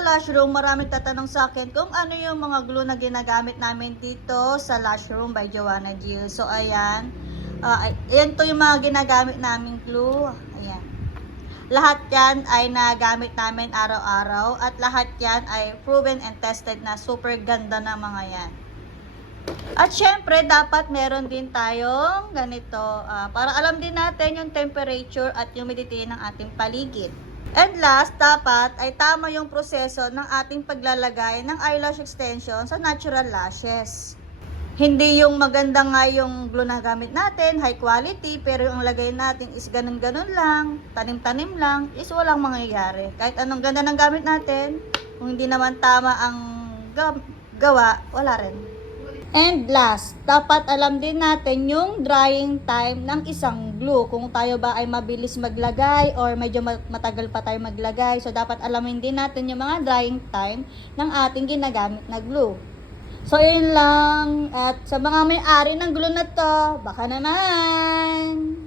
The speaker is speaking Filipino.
Lash Room, maraming tatanong sa akin kung ano yung mga glue na ginagamit namin dito sa Lash Room by Joanna Jill. So, ayan. Ayan to yung mga ginagamit naming glue. Ayan. Lahat yan ay nagamit namin araw-araw at lahat yan ay proven and tested na super ganda ng mga yan. At syempre, dapat meron din tayong ganito para alam din natin yung temperature at humidity ng ating paligid. And last, dapat ay tama yung proseso ng ating paglalagay ng eyelash extension sa natural lashes. Hindi yung maganda nga yung glue na gamit natin, high quality, pero yung lagay natin is ganun-ganun lang, tanim-tanim lang, is walang mangyayari. Kahit anong ganda ng gamit natin, kung hindi naman tama ang gawa, wala rin. And last, dapat alam din natin yung drying time ng isang glue. Kung tayo ba ay mabilis maglagay or medyo matagal pa tayo maglagay. So, dapat alamin din natin yung mga drying time ng ating ginagamit na glue. So, yun lang. At sa mga may-ari ng glue na to, baka naman!